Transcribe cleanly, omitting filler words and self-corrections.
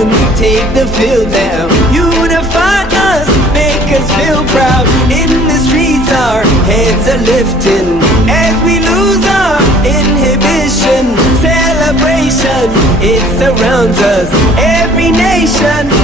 nations take the field now. Unify us, make us feel proud. In the streets our heads are lifting as we lose our inhibition. Celebration, it surrounds us, every nation.